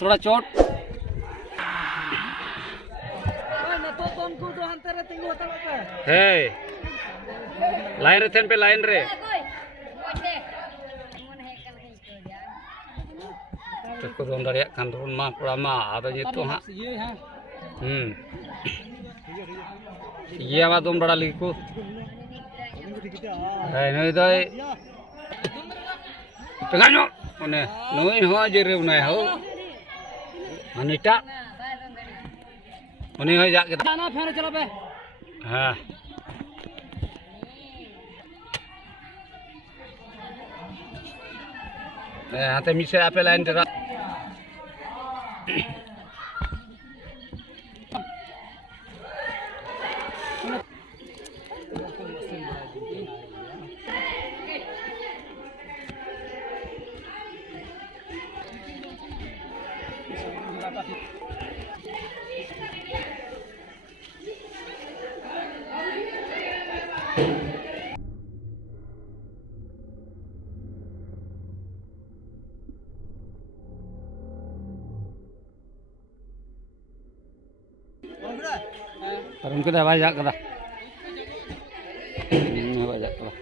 थोड़ा चोट है लाइन रे थेन पे लाइन रे को दोन दाड़े खान रोन मा पड़ा मा आदा ये तो हाँ ये आवाज़ दोन बड़ा लिख को है नहीं तो penganyo one noi ho jere unai ho anita one ho jak kita na phone chalo be ha hate mise ape line tera Karun kita banyak kata, banyak kata.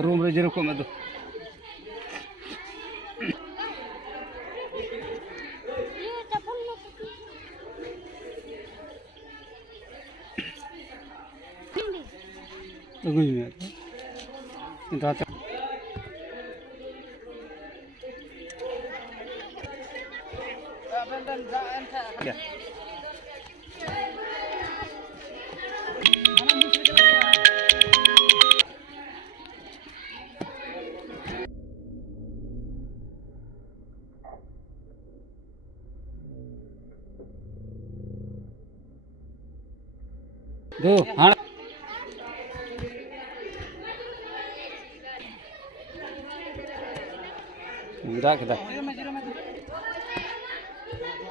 Room re jero ko madu. Tunggu ini. Entah apa. Ya. Tuh, हाँ जा kita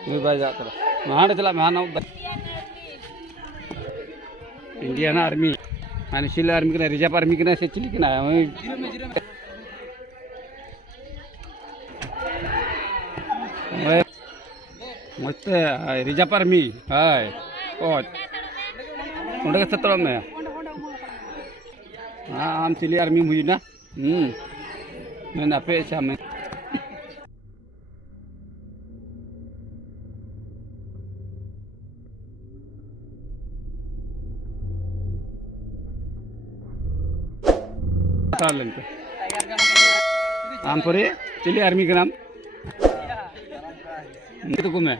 ini baca kita mana celah mana Indian Army Manusia Army kena Reserve Army kena secili kena मस्त Reserve Army hai oh udah kesetrum ya हम chilli army हुई ना मैंने आपे सामने आम परे चिली आर्मी के नाम itu kume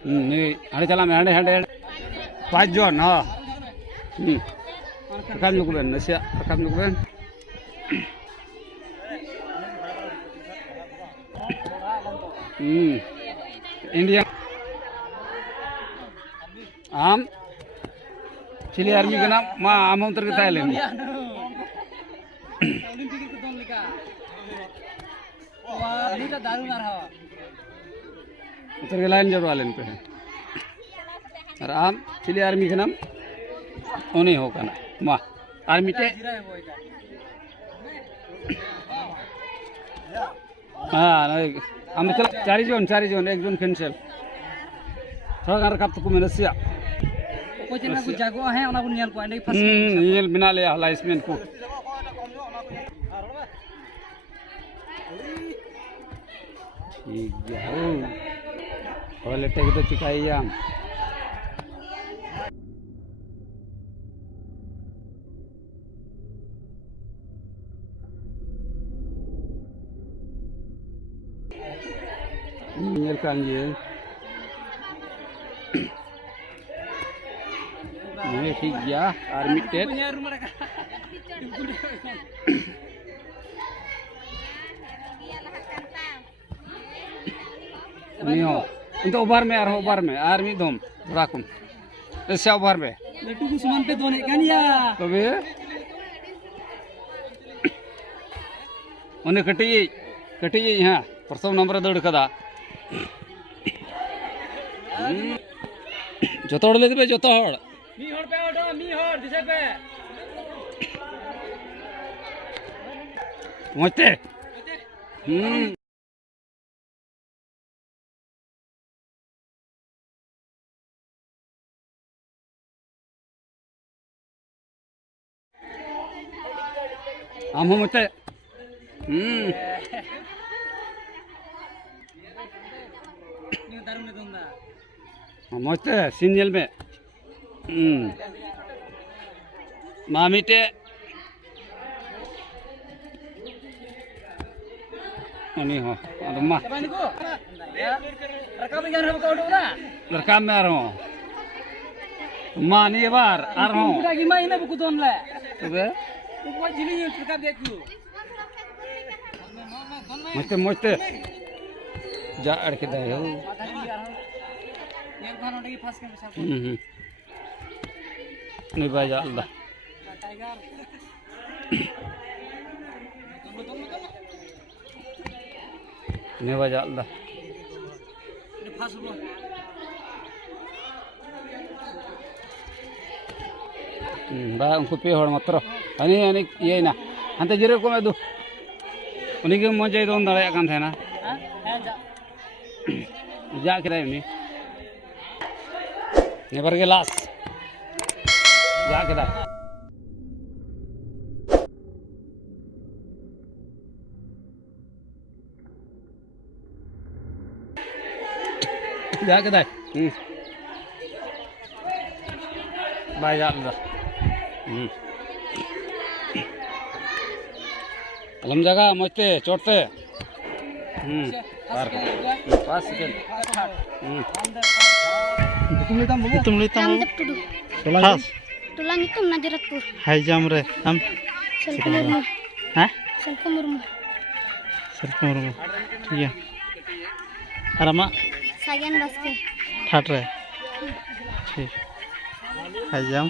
ini ada jalan ada 5 jon ha rekam juga ben nasi rekam juga ben India am Chili Army के नाम माँ आम उतर के ताले में उतर के लाइन जरूर वाले पे है और आम चिली आर्मी के नाम उन्हें होगा ना माँ आर्मी के हाँ नहीं हम चल चारी जोन एक जोन कैंसिल थोड़ा गार कब तक मैंने सिया कुछ ना कुछ जागो है उन्हें बुनियाद को नहीं फंस ये बिना ले लाइसेंस को jauh oleh kita cikayam ini kanji ini tiga army tet नहीं हो तो ओवर में आर्मी दम Rakum. Isya obar be. Laddu को सुमन पे दोने kan ya. तो बे उन्हें कटी यहाँ प्रथम नंबर दौड़ कदा जोतो ले दे जोतो हड़ मी हड़ पे ओडो मी हड़ दिसे पे मोते हम मोते नी दारू ने दोंदा मोते सीनियल में मामीटे ini ho ada mah Coba niku. Ya. Rekam jangan apa kau na. rekam mer ho ma ni bar ar ho Udah gimana ini buku don le. tobe Buku jili rekam dia ku. mote ja ar ke dai ho Yang kan lagi pas kan bisa. ni baja Allah Tiger. ni baja Allah Ini pas belum? ba unku pe hor matro ani ye na ante jire ko me du uni ge monjai don dare kan thena Hah? Ja. ja kira ini never ge las ja kira ja kira baja Allah alam jaga mote chotte pas sekali Hitung litang Tudu. khas Tulang itu Najaratpur. hai jam re am Selko Murmu. ha Selko Murmu. serpong rum iya arama Sagian Baske. that re ठीक hai jam